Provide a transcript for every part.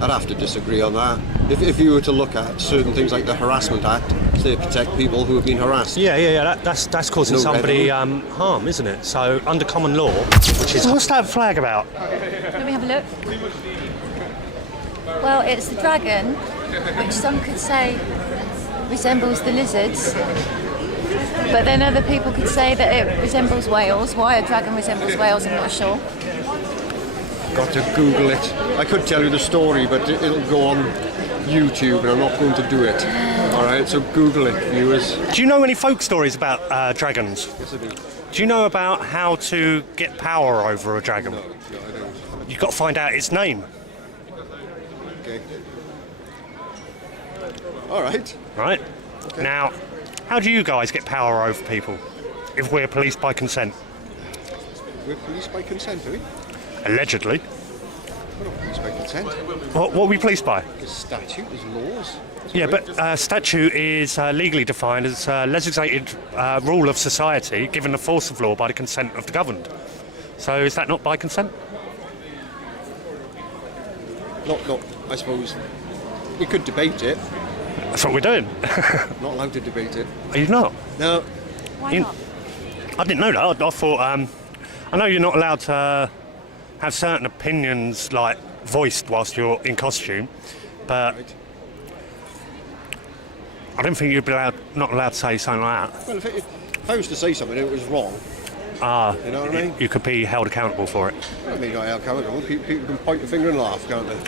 I'd have to disagree on that. If you were to look at certain things like the Harassment Act, they protect people who have been harassed. Yeah. That's causing somebody harm, isn't it? So under common law, which is... What's that flag about? Let me have a look. Well, it's the dragon, which some could say resembles the lizards, but then other people could say that it resembles whales. Why a dragon resembles whales, I'm not sure. Got to Google it. I could tell you the story, but it'll go on YouTube, and I'm not going to do it. All right, so Google it, viewers. Do you know any folk stories about dragons? Yes, I do. Do you know about how to get power over a dragon? No, I don't. You've got to find out its name. Okay. All right. Right. Okay. Now, how do you guys get power over people if we're policed by consent? We're policed by consent, are we? Allegedly. We're not policed by consent. What are we policed by? There's statute, there's laws. Yeah, but statute is legally defined as a legislated rule of society given the force of law by the consent of the governed. So is that not by consent? Not, I suppose. We could debate it. That's what we're doing. Not allowed to debate it. Are you not? No. Why not? I didn't know that. I thought, I know you're not allowed to have certain opinions like voiced whilst you're in costume, but Right. I don't think you'd be not allowed to say something like that. Well, if I was to say something and it was wrong, you know what I mean? You could be held accountable for it. I mean, I am accountable. People can point a finger and laugh, can't they?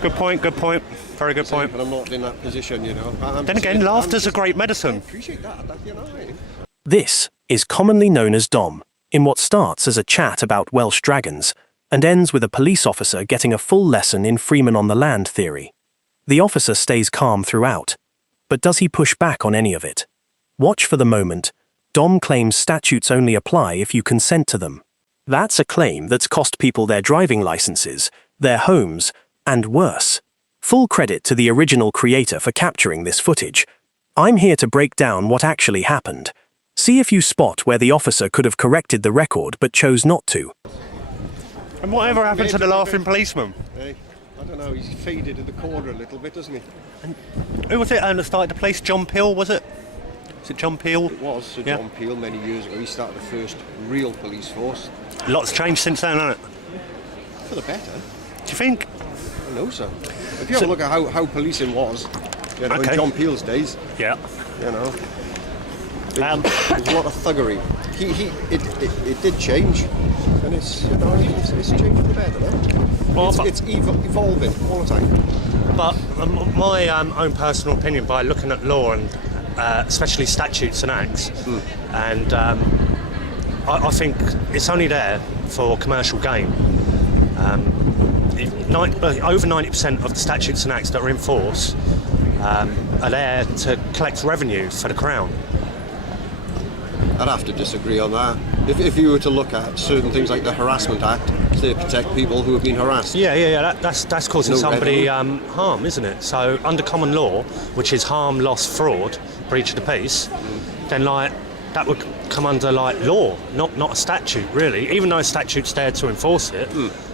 Good point. Very good point. But I'm not in that position, you know. Then again, laughter's a great I medicine. appreciate that, you know what I mean? This is commonly known as Dom, in what starts as a chat about Welsh dragons and ends with a police officer getting a full lesson in Freeman on the land theory. The officer stays calm throughout, but does he push back on any of it? Watch for the moment. Dom claims statutes only apply if you consent to them. That's a claim that's cost people their driving licenses, their homes, and worse. Full credit to the original creator for capturing this footage. I'm here to break down what actually happened. See if you spot where the officer could have corrected the record but chose not to. And whatever happened to the laughing policeman? Hey, I don't know, he's faded in the corner a little bit, doesn't he? Who was it that started the police? John Peel, was it? Is it John Peel? It was Sir John Peel many years ago. He started the first real police force. Lots changed since then, hasn't it? For the better. Do you think? I know so. If you have a look at how policing was, you know, Okay. in John Peel's days, Yeah. you know, there was a lot of thuggery. It did change, and it's changed for the better. Well, It's evolving all the time. But my own personal opinion, by looking at law and especially statutes and acts, and I think it's only there for commercial gain. Over 90% of the statutes and acts that are in force are there to collect revenue for the Crown. I'd have to disagree on that. If you were to look at certain things like the Harassment Act, they protect people who have been harassed. Yeah. That's causing No somebody revenue. harm, isn't it? So under common law, which is harm, loss, fraud, breach of the peace, then that would come under law, not a statute really. Even though a statute's there to enforce it,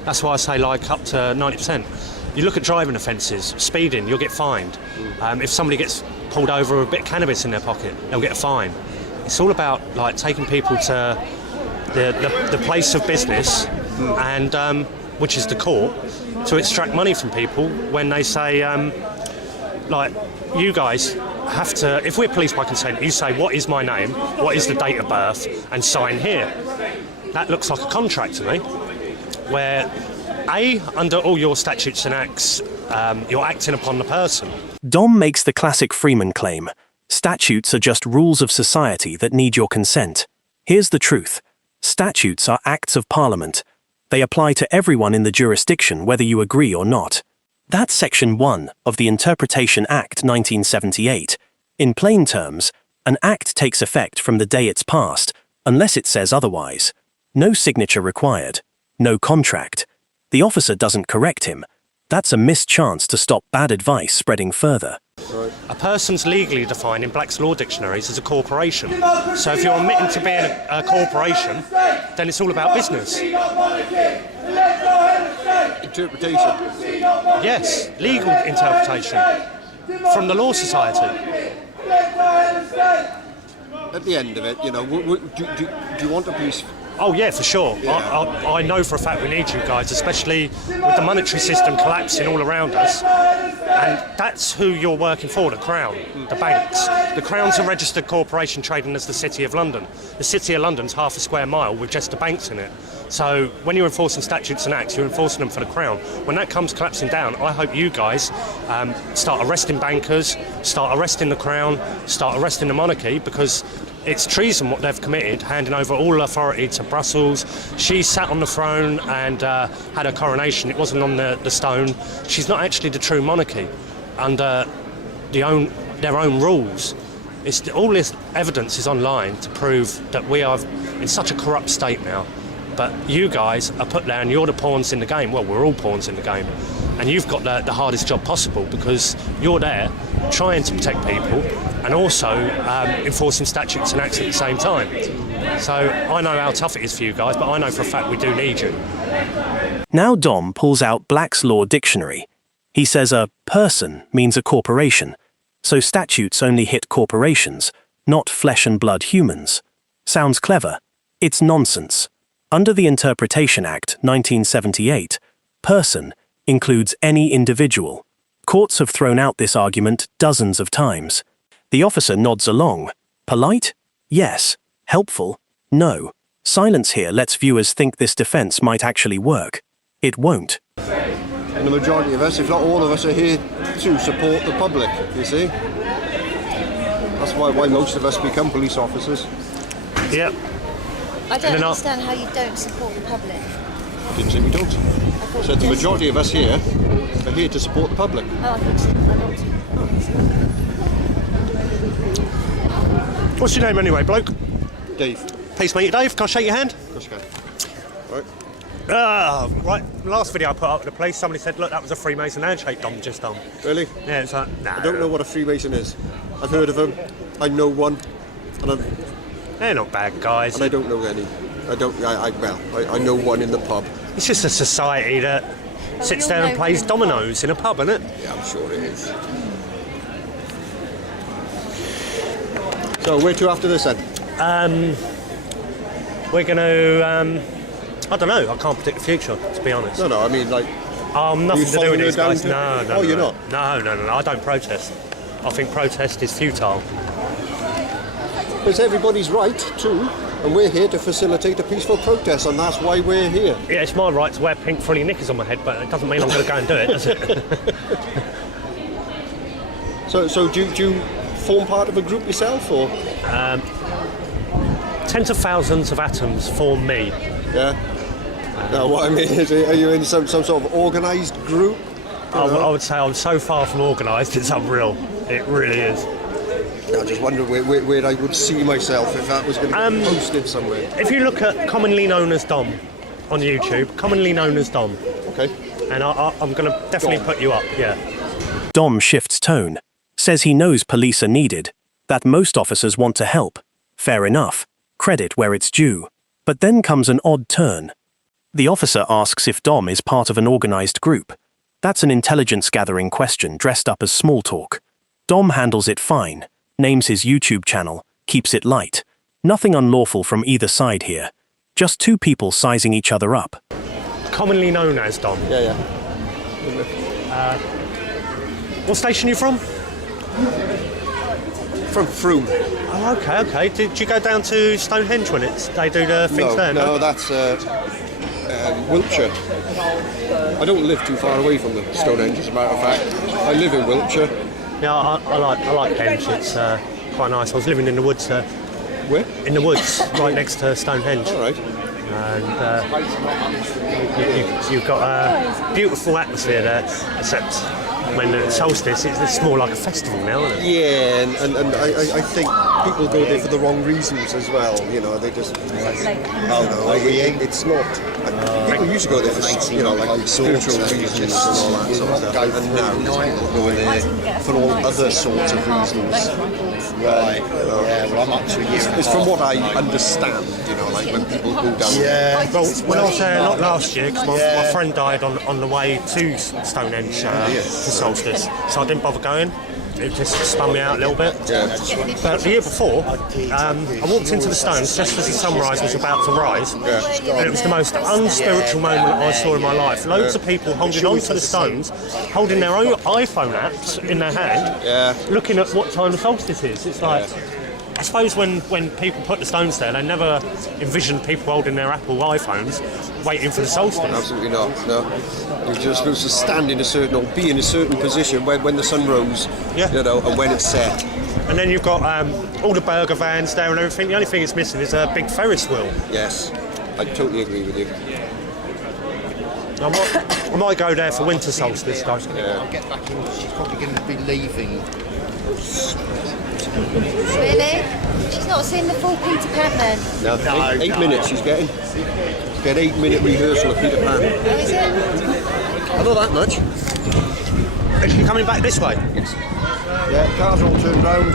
that's why I say up to 90%. You look at driving offences, speeding, you'll get fined. If somebody gets pulled over with a bit of cannabis in their pocket, they'll get a fine. It's all about taking people to the place of business, and which is the court, to extract money from people when they say, you guys have to, if we're policed by consent, you say, what is my name, what is the date of birth, and sign here. That looks like a contract to me, where under all your statutes and acts, you're acting upon the person. Dom makes the classic Freeman claim. Statutes are just rules of society that need your consent. Here's the truth. Statutes are acts of Parliament. They apply to everyone in the jurisdiction whether you agree or not. That's Section 1 of the Interpretation Act 1978. In plain terms, an act takes effect from the day it's passed, unless it says otherwise. No signature required. No contract. The officer doesn't correct him. That's a missed chance to stop bad advice spreading further. A person's legally defined in Black's Law dictionaries as a corporation. So if you're admitting to being a corporation, then it's all about business. interpretation. Yes, legal interpretation from the Law Society. At the end of it, do you want a police? Oh yeah, for sure. Yeah. I know for a fact we need you guys, especially with the monetary system collapsing all around us. And that's who you're working for, the Crown, the banks. The Crown's a registered corporation trading as the City of London. The City of London's half a square mile with just the banks in it. So when you're enforcing statutes and acts, you're enforcing them for the Crown. When that comes collapsing down, I hope you guys start arresting bankers, start arresting the Crown, start arresting the monarchy, because it's treason what they've committed, handing over all authority to Brussels. She sat on the throne and had her coronation. It wasn't on the stone. She's not actually the true monarchy under their own rules. All this evidence is online to prove that we are in such a corrupt state now. But you guys are put there and you're the pawns in the game. Well, we're all pawns in the game. And you've got the hardest job possible, because you're there trying to protect people and also enforcing statutes and acts at the same time. So I know how tough it is for you guys, but I know for a fact we do need you. Now Dom pulls out Black's Law Dictionary. He says a person means a corporation, so statutes only hit corporations, not flesh and blood humans. Sounds clever. It's nonsense. Under the Interpretation Act 1978, person includes any individual. Courts have thrown out this argument dozens of times. The officer nods along. Polite? Yes. Helpful? No. Silence here lets viewers think this defense might actually work. It won't. And the majority of us, if not all of us, are here to support the public, you see? That's why most of us become police officers. Yep. I don't understand how you don't support the public. I didn't say we don't. I said the majority of us here are here to support the public. Oh, I thought so. What's your name anyway, bloke? Dave. Pleased to meet you, Dave. Can I shake your hand? Of course you can. Right. Right. Last video I put up at the police, somebody said, look, that was a Freemason handshake Dom just done. Really? Yeah, it's like, nah. I don't know what a Freemason is. I've heard of them. I know one. They're not bad guys. And I don't know any. I know one in the pub. It's just a society that sits there and plays dominoes in a pub, isn't it? Yeah, I'm sure it is. So where to after this then? We're going to, I don't know, I can't predict the future, to be honest. No, I mean like... nothing to do with these guys. No. No, you're not? No, I don't protest. I think protest is futile. It's everybody's right too, and we're here to facilitate a peaceful protest, and that's why we're here. Yeah, it's my right to wear pink frilly knickers on my head, but it doesn't mean I'm going to go and do it, does it? So do you form part of a group yourself, or? Tens of thousands of atoms form me. Yeah. No, what I mean is, are you in some sort of organised group? I would say I'm so far from organised, it's unreal. It really is. I just wonder where I would see myself if that was going to be posted somewhere. If you look at commonly known as Dom on YouTube, commonly known as Dom. Okay. And I'm going to definitely put you up, yeah. Dom shifts tone, says he knows police are needed, that most officers want to help. Fair enough. Credit where it's due. But then comes an odd turn. The officer asks if Dom is part of an organised group. That's an intelligence-gathering question dressed up as small talk. Dom handles it fine, names his YouTube channel, keeps it light. Nothing unlawful from either side here. Just two people sizing each other up. Commonly known as Dom. Yeah. What station are you from? From Freeman. Oh, okay. Did you go down to Stonehenge when they do the things there? No, that's Wiltshire. I don't live too far away from the Stonehenge, as a matter of fact. I live in Wiltshire. Yeah, I like Henge. It's quite nice. I was living in the woods. Where? In the woods, right next to Stonehenge. All right. And you've got a beautiful atmosphere there, except when it's solstice, it's more like a festival now, isn't it? Yeah, and I think people go there for the wrong reasons as well. You know, they just... Oh no, it's not. People used to go there for, you know, like spiritual reasons and all that sort of stuff. And now people go there for all other sorts of reasons. Right. Yeah. Well, I'm up to a year. It's from what I understand, you know, like when people go down. Yeah. Well, when I was there, not last year, because my friend died on the way to Stonehenge for Solstice, so I didn't bother going. It just spun me out a little bit. Yeah. But the year before, I walked into the stones just as the sunrise was about to rise, and it was the most unspiritual moment I saw in my life. Loads of people holding on to the stones, holding their own iPhone apps in their hand, looking at what time the solstice is. It's like, I suppose when people put the stones there, they never envisioned people holding their Apple iPhones waiting for the solstice. Absolutely not, no. You're just supposed to stand in a certain, or be in a certain position when the sun rose, you know, and when it's set. And then you've got all the burger vans there and everything. The only thing it's missing is a big Ferris wheel. Yes, I totally agree with you. I might go there for winter solstice, guys. Yeah. I'll get back in. She's probably going to be leaving. Really? She's not seen the full Peter Pan then? No, eight minutes she's getting. She's got 8-minute rehearsal of Peter Pan. Oh, is it? I know that much. Is she coming back this way? Yes. Yeah, cars all turned round.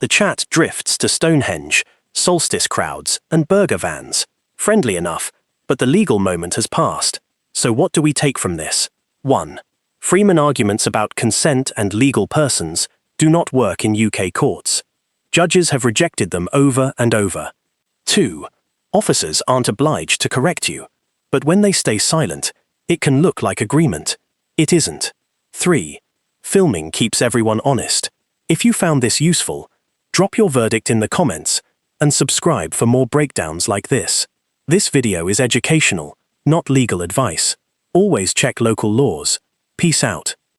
The chat drifts to Stonehenge, solstice crowds, and burger vans. Friendly enough, but the legal moment has passed. So what do we take from this? 1. Freeman arguments about consent and legal persons do not work in UK courts. Judges have rejected them over and over. 2. Officers aren't obliged to correct you, but when they stay silent, it can look like agreement. It isn't. 3. Filming keeps everyone honest. If you found this useful, drop your verdict in the comments and subscribe for more breakdowns like this. This video is educational, not legal advice. Always check local laws. Peace out.